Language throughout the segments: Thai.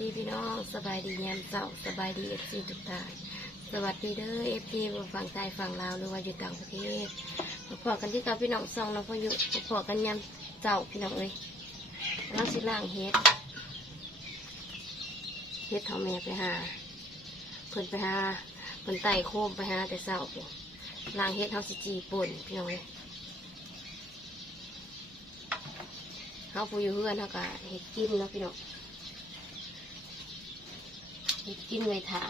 ดีพี่น้องสบายดียามเช้าสบายดีเอฟซีทุกท่านสวัสดีเด้อเอฟซีฝั่งใต้ฝั่งลาวหรือว่าอยู่ต่างประเทศมาพอกันที่เกับพี่น้องซองเราพออยู่มาพอกันยามเจ้าพี่น้องเอ้ยเราสิล่างเฮ็ดเฮ็ดท่าแม่ไปหาเพิ่นไปหาเพิ่นไต่โคมไปหาแต่เช้าพุ่นล่างเฮ็ดเฮาสิจีป่นพี่น้องเอ้ยเฮาผู้อยู่เฮือนเฮาก็เฮ็ดกินเนาะพี่น้อง กินไว้ถา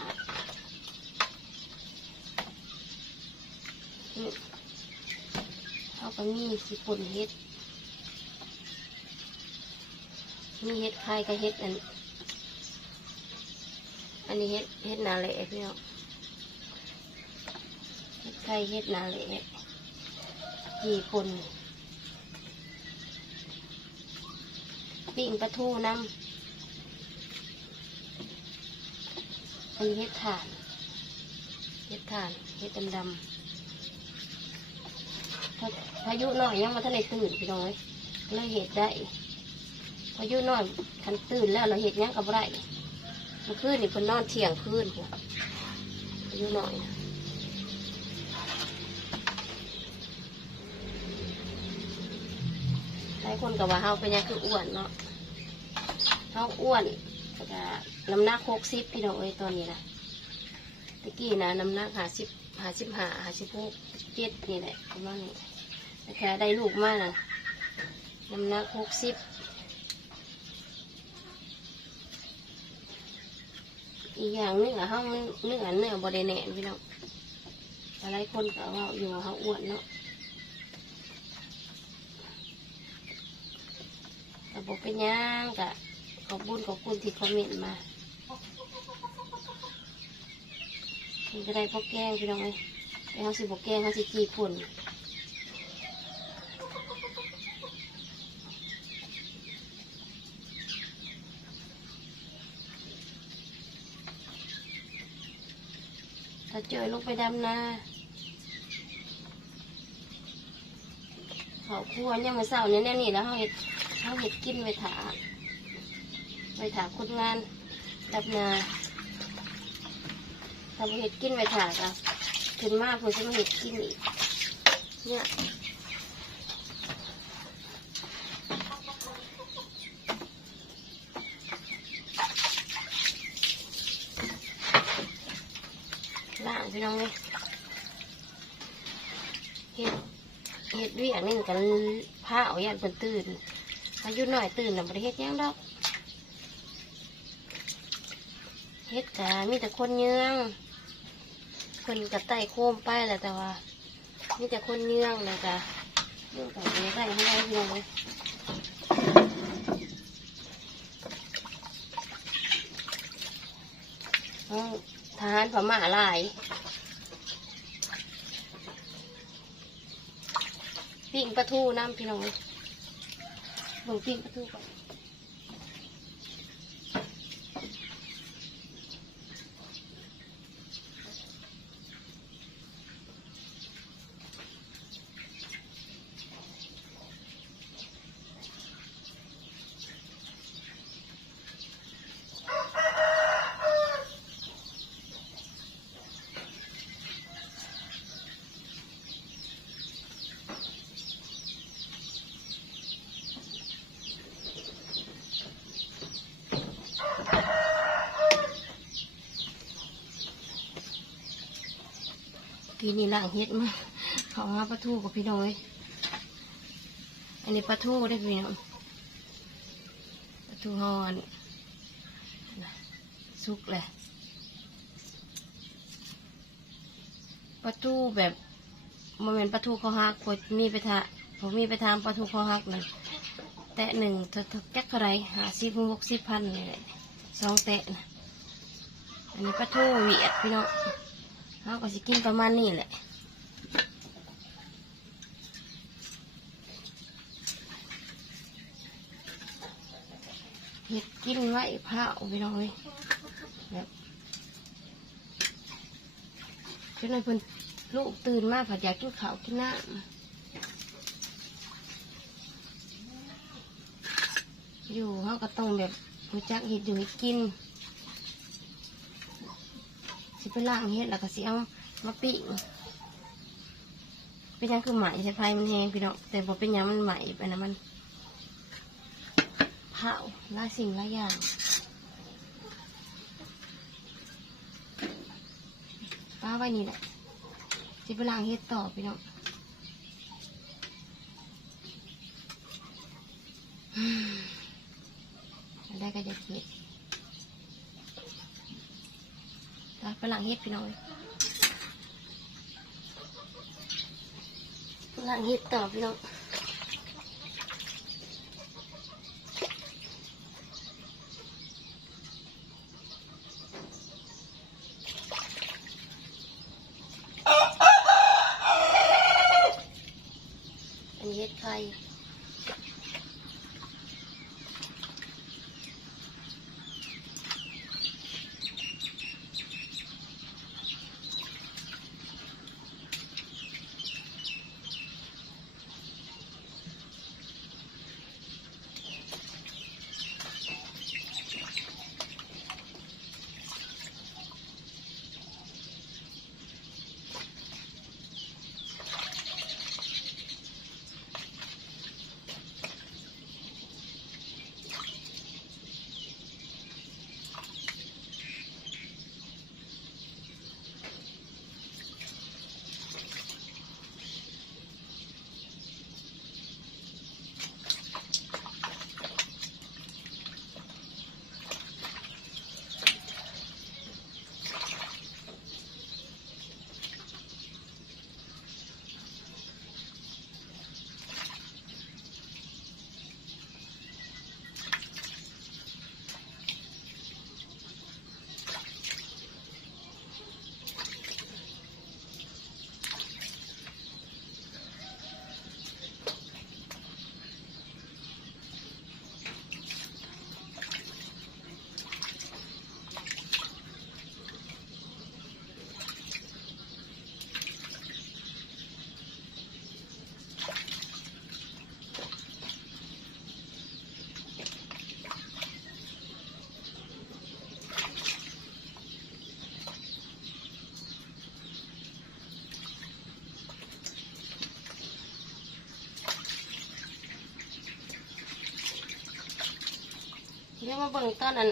อืมเขาก็มีสิปุ่นเฮ็ด มีเฮ็ดไข่กับเฮ็ดอัน อันนี้เฮ็ดเฮ็ดนาเละพี่น้องเฮ็ดไข่เฮ็ดนาเละจีป่นปิ้งปลาทูน้ำ อันนี้เห็ดถ่าน เห็ดถ่าน เห็ดดำดำพาพายุหน่อยยังมาทะเลตื่นพี่น้อยเลยเห็ดได้ พายุหน่อยคันตื่นแล้วเราเห็ดยังกับไรมื่อคืนนี่เพิ่นนอนเที่ยงคืนพวกพายุหน่อยหลายคนก็ว่าเฮาเป็นยังคืออ้วนเนาะเฮาอ้วนแล้วก็ น้ำหนักหกสิบพี่น้องเอ้ยตอนนี้นะตะกี้นะน้ำหนักหาสิบหาสิบหาหาสิบหกเจ็ดนี่แหละประมาณนี้แค่ได้ลูกมากนะน้ำหนักหกสิบอีกอย่างเนื้อห้องเนื้อเนื้อบไดแน่นพี่น้องหลายคนก็ว่าอยู่ว่าเขาอ้วนเนาะแต่บอกเป็นยังกะ อบคุญขอบคุณที่คอมเมนต์มานี่ก็ได้พวกแกงพี่น้องเลยเขาสิบกแกงเขาสิจีปุ่นถ้าเจอลูกไปดำนาเขาคั่วเนี่ยมมาเศร้าเนี่ยน่นี่แล้วเขาเห็ดเขาเห็ดกินไปถา ไปถามคนงานดับนาทำเห็ดกินไปถามกันถึงมากผมจะมาเห็ดกินอีก เนี่ยล่างพี่น้องเลยเห็ดเห็ดเวียกนี่กันผ้าเอาอยันเป็นตื่นอายุหน่อยตื่นแต่ไม่ได้เห็ดยังดอก เฮ็ดกะมีแต่คนเยืองคนกับไต่โค้มไปแหละแต่ว่ามีแต่คนเยืองเลยจ้ะเรื่องกับนี้ได้ไม่ได้เพียงเลยทหารพม่าหลายปิ้งปลาทูน้ำพี่น้องลงปิ้งปลาทูก่อน ที นี้ล่างเฮ็ดมาเขาหาปลาทูกับพี่น้อย อันนี้ปลาทูได้พี่น้องปลาทูหอนี่สุกเลยปลาทูแบบมันเป็นปลาทูเขาหักผมมีไปทาผมมีไปทำปลาทูเขาหักเลยแตะหนึ่งจะแก๊กเท่าไรหาสิบหกสิบพันนี่แหละสองแตะนะอันนี้ปลาทูเหวียดพี่น้อง เขาก็สิกินประมาณนี้แหละเห็ดกินไว้ผ้าเอาไปน้องเลยแบบจนในเพิ่นลูกตื่นมากผัดอยากกินข้าวกินน้ำอยู่เขาก็ต้องแบบหูจักเห็ดอยู่เห็ดกิน ไปล่างเห็ดแล้วก็สิเอามาปิ้งเป็นยังคือไหมใช่ไฟมันแห้งพี่น้องแต่พอเป็นยังมันไหมไปนะมันเผาหลายสิ่งหลายอย่างป้าไว้นี่แหละสิไปล่างเห็ดต่อพี่น้องได้ก็จะเห็ด ไปหล่งเห็ดพี่น้องล่งเห็ดต่อพี่น้อง ดี๋ยวมาเบิ่งตอนนั้น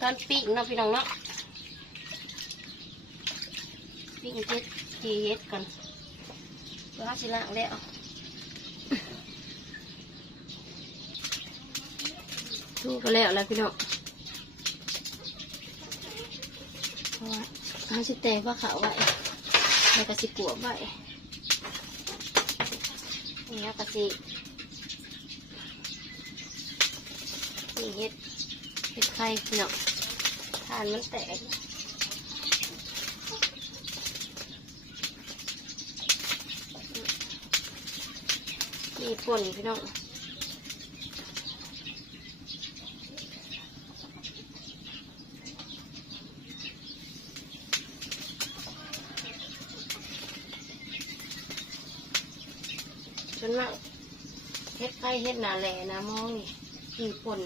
ตอนปิ้งเนาะพี่น้องเนาะปิ้งเจ็ดจีเฮ็ดก่อนเพื่อเอาสิล้างแล้วทูก็แล้วแล้วพี่น้องเพราะว่าเอาสิแตกว่าเขาไว้แล้วก็สิกลัวไว้ นี่แล้ก็สินี่เห็ดเห็ดไข่เนาะทานมันแตกนี่ป่นพี่น้องจนมาก เฮ็ดไข่เห็ดหนาแหล่นะมองนี่กี่ปน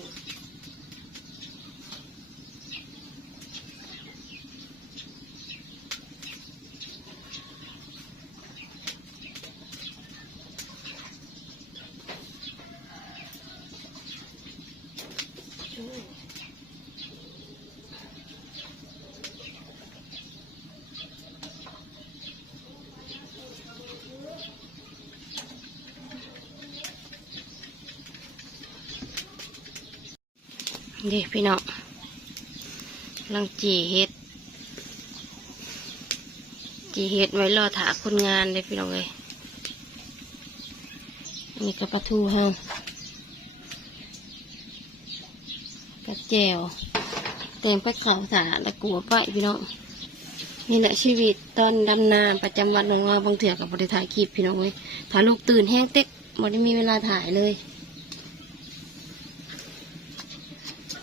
เด็พี่น้องลังจีเฮ็ด จีเฮ็ดไว้รอถาคนงานเลยพี่น้องเลยอันนี้ก็ปลาทูเฮากับแจวเต็มไปข่าวสารและกลัวไปพี่น้องนี่แหละชีวิตตอนดำนาประจำวันของเราบางเถื่อกับบริถ่ายคลิปพี่น้องเลยถ้าลูกตื่นแห้งเต็กบ่ได้มีเวลาถ่ายเลย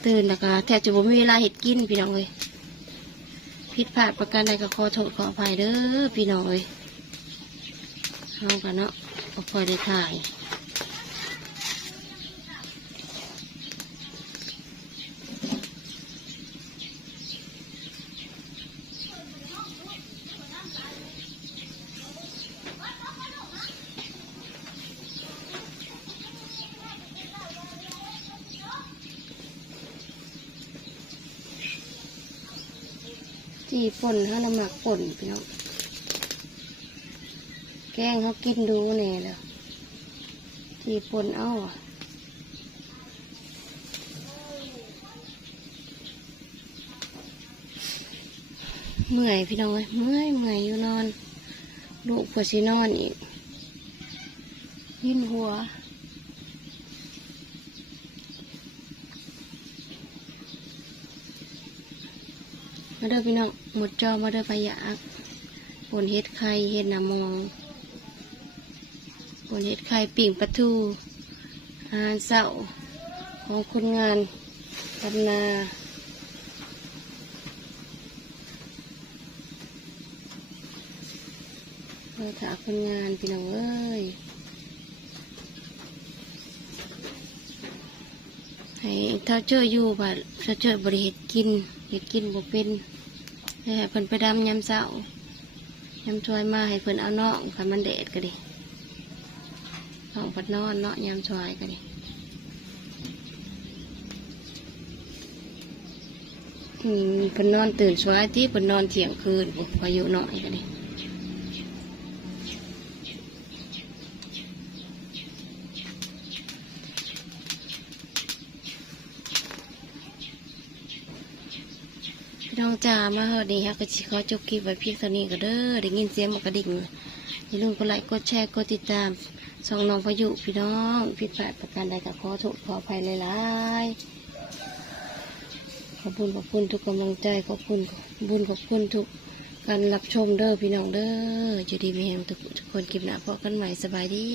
ตื่นแล้วก็แทบจะบ่มีเวลาเห็ดกินพี่น้องเลยผิดพลาดประการใดก็ขอโทษขออภัยเด้อพี่น้องเลยเอากันเนาะบ่พอได้ถ่าย ธีป่นห้าน้ำหมักป่นพี่น้องแกงเขากินดูแน่แล้วที่ป่นเอาอเมื่อยพี่น้องเมื่อยเมื่อยอยู่นอน ลูกกว่าสินอนอีกยินหัว มาเด้อพี่น้องหมดจอมาเด้อพยาักปนเฮ็ดไข่เฮ็ดหนามองปนเฮ็ดไข่ปิ่งปลาทูอาหารเสาของคนงานทำนาเพื่อถาคนงานพี่น้องเอ้ยให้ถ้าเจออยู่บัดถ้าเจอบริเหตุกิน เหตุกินบกเป็นให้เพิ่นไปดำยำเสายำช่วยมาให้เพิ่นเอาน้อกคันมันแดดก็ดินองพัดนอนเนาะยำช่วยก็ดิมเพิ่นนอนตื่นช่วยที่เพิ่นนอนเที่ยงคืนพุ่นพายุน้อยก็ดิพี่น้อง จ๋ามาเฮาดีฮะก็สิขอจบคลิปไว้เพียงเท่านี้ก็เด้อได้ยินเสียงหมกกระดิ่งอย่าลืมกดไลค์กดแชร์กดติดตามส่องน้องพายุพี่น้องผิดพลาดประการใดก็ขอโทษขออภัยหลายๆขอบคุณขอบคุณทุกกำลังใจขอบคุณบุญขอบคุณทุกการรับชมเด้อพี่น้องเด้อจะดีมีแห่งทุกทุกคนคลิปหน้าพบกันใหม่สบายดี